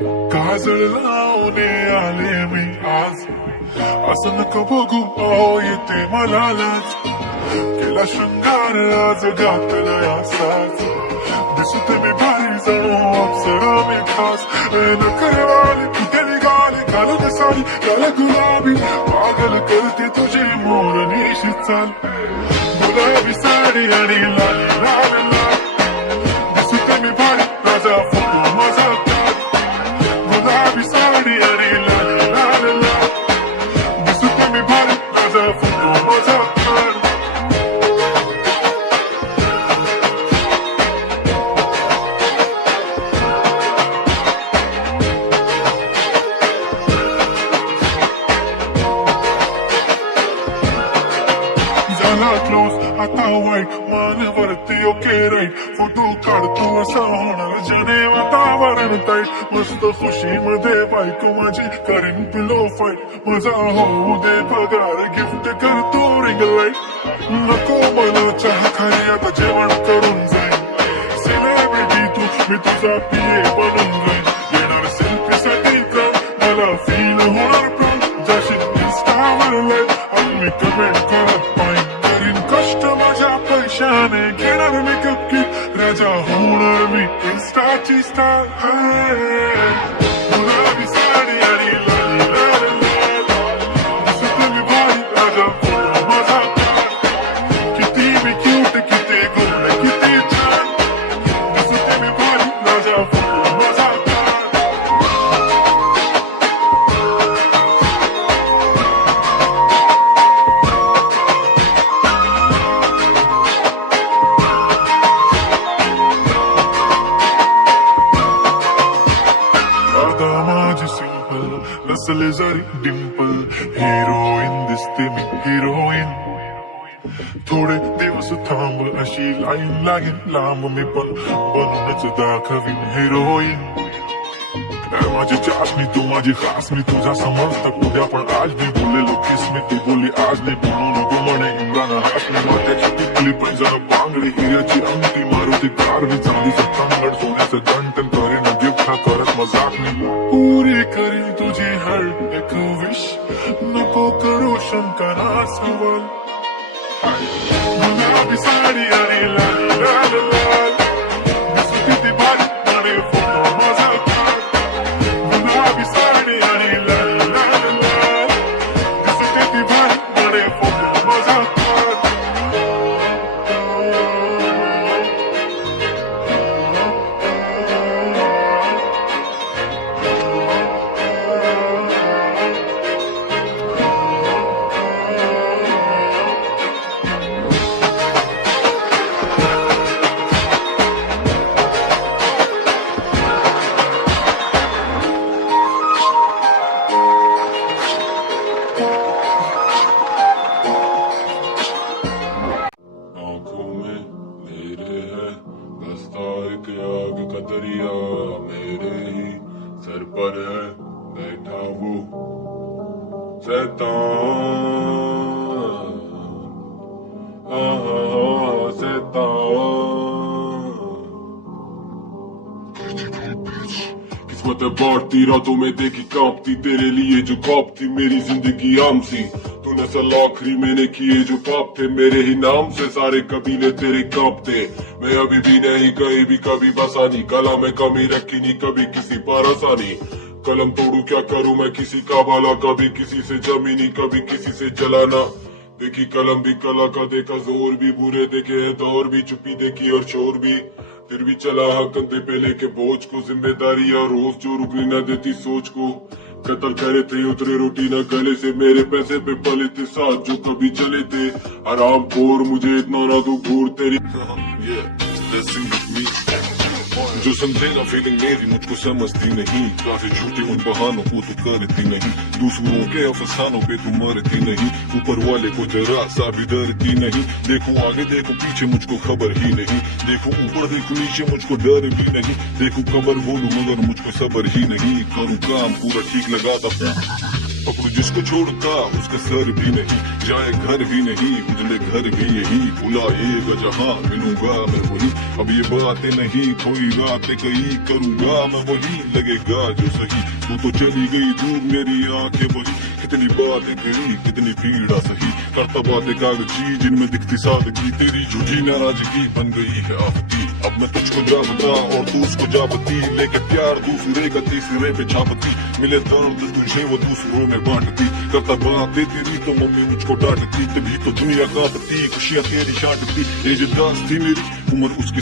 काजळ लावणे आले मी आज, असं नको बघू ओ येते मला लाज. केला शृंगार आज घातला साज, दिसते मी भारी जणू अप्सरा मी खास. नखरवाली कुठे निघाली घालून साडी लाल गुलाबी, पागल करते तुझी मोरनीशी चाल. गुलाबी साडी आणि लाली लाल लाल, दिसते मी भारी माझा फोटो माझा काढ. गुलाबी साडी आणि लाली लाल लाल, दिसते मी भारी माझा फोटो माझा काढ. झाला क्लोज आता वाईट मानवरती ओके राईट, फोटो काढतो असा होणार जने वातावरण ताईट. मस्त खुशी मध्ये बायको माझी करीन पिलो फाईट, मजा होऊ दे पगार गिफ्ट करतो रिंग लाईट. नको मला चहा खाली आता जेवण करून जाईन, सेलिब्रिटी तू मी तुझा पिये बनून जाईन. येणार सेल्फी साठी क्रम मला फील होणार प्राऊड, जाशील इंस्टावर लाईव्ह आणि मी कमेंट करत पाहिजे. कष्ट माझ्या पैशाने घेणार मेकअप किट, राजा होणार मी इंस्टाची स्टार. गुलाबी साडी आणि लाली लाल लाल, दिसते मी भारी राजा फोटो माझा काढ. किती मी क्यूट किती गोड किती छान, दिसते मी भारी राजा फोटो माझा काढ. माझी सिंपल नसले जरी डिंपल, हिरोईन दिसते मी हिरोईन. थोडे दिवस थांब अशी लाईन लागेल लांब, मी पण बनूनच दाखवीन हिरोईन. माझी चाशनी तू माझी खास, मी तुझा समजत उद्या पण आज मी बोललेलो किस मी, तू बोलली आज नाही बोलू नको म्हणे इम्रान हाशमी. माझ्याची टिकली पैंजण बांगडी हिऱ्याची अंगठी, मारुती कार मी चांदीचं तांगड सोन्याचं गंटन करेन गिफ्ट हा करत मजाक मी. पुरी करीन तुझी हर एक विश, नको करू शंका ना सवाल. गुलाबी साडी आणि लाली लाल लाल, दिसते ती भारी आणि फोटो माझा काढ. गुलाबी साडी आणि लाली लाल लाल, दिसते ती भारी आणि फोटो माझा काढ. आग का दरिया मेरे ही सर पर है बैठा वो शैतान. किस्मत बांटती रातों में देखी कांपती, तेरे लिए जो खौफ थी मेरी जिंदगी आम सी. तूने सल आखिरी मैंने किए जो पाप थे, मेरे ही नाम से सारे कबीले तेरे कांपते. मैं अभी भी नहीं कहीं भी कभी बसा नहीं, कला में कमी रखी नहीं कभी किसी पर आसानी. कलम तोड़ू क्या करूं मैं किसी का भला, कभी किसी से जमीनी कभी किसी से जलाना. देखी कलम भी कला का, देखा जोर भी, बुरे देखे है दौर भी, चुपी देखी और शोर भी. फिर भी चला हाँ कंधे पे लेके बोझ को, जिम्मेदारी और रोज जो रुकने न देती सोच को. कत्ल करे थे उतरे रोटी न गले से, मेरे पैसे पे पले थे साथ जो कभी चले थे. आराम खोर मुझे इतना ना तू घूर तेरी. जो समझे ना फीलिंग मेरी मुझको समझती नहीं, काफी झूठी उन बहानों को तू करती नहीं. दूसरों के अफसानों पे तू मरती नहीं, ऊपर वाले को जरा सा भी डरती नहीं. देखो आगे देखो पीछे मुझको खबर ही नहीं, देखो ऊपर देखो नीचे मुझको डर भी नहीं. देखो कबर बोलूं मगर मुझको सबर ही नहीं, करूँ काम पूरा ठीक लगाता. पकड़ू जिसको छोड़ता उसका सर भी नहीं, जाए घर भी नहीं, उजले घर भी यही, बुलाएगा जहां मिलूंगा मैं वही। अब ये बातें नहीं कोई रातें कही, करूंगा मैं वही, लगेगा जो सही। तू तो चली गई दूर मेरी आंखें बही, कितनी बातें कही कितनी पीड़ा सही, करता बातें कागजी जिनमें दिखती सादगी, तेरी झूठी नाराजगी बन गई है आफती। अब मैं तुझको जा बता और तू उसको जा बती, लेके प्यार दूसरे का तीसरे पे छापती, मिले दर्द तुझे वो दूसरों में बांटती, करता बातें तेरी तो मम्मी मुझको डांटती, तभी तो दुनिया कांपती, खुशियां तेरी छाटती। एज 10 थी मेरी, उम्र उसकी